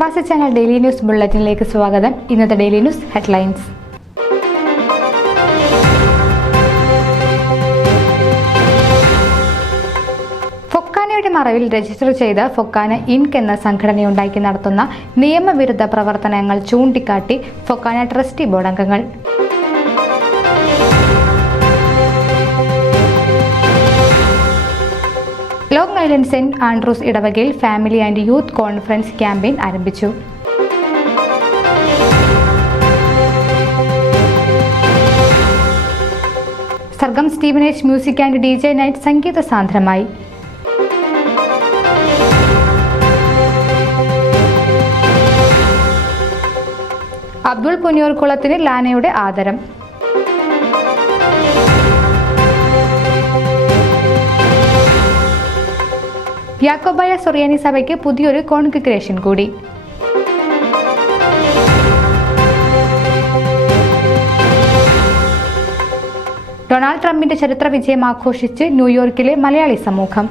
പ്രവാസി channel daily news ബുള്ളറ്റിനിലേക്ക് സ്വാഗതം. ഇന്നത്തെ ഡെയിലി ന്യൂസ് ഹെഡ്ലൈൻസ്. ഫൊക്കാനയുടെ മറവിൽ രജിസ്റ്റർ ചെയ്ത ഫൊക്കാന ഇൻക് എന്ന സംഘടനയുണ്ടാക്കി നടത്തുന്ന നിയമവിരുദ്ധ പ്രവർത്തനങ്ങൾ ചൂണ്ടിക്കാട്ടി ഫൊക്കാന ട്രസ്റ്റി ബോർഡ് അംഗങ്ങൾ. ലോങ് ഐലൻഡ് സെന്റ് ആൻഡ്രൂസ് ഇടവകയിൽ family and youth conference campaign ആരംഭിച്ചു. Sargam Stevenage music and DJ night സംഗീത സാന്ദ്രമായി. അബ്ദുൾ പുന്നിയൂർക്കുളത്തിന് ലാനയുടെ ആദരം. യാക്കോബായ സുറിയാനി സഭയ്ക്ക് പുതിയൊരു കോൺഗ്രിഗേഷൻ കൂടി. ഡൊണാൾഡ് ട്രംപിന്റെ ചരിത്ര വിജയം ആഘോഷിച്ച് ന്യൂയോർക്കിലെ മലയാളി സമൂഹം.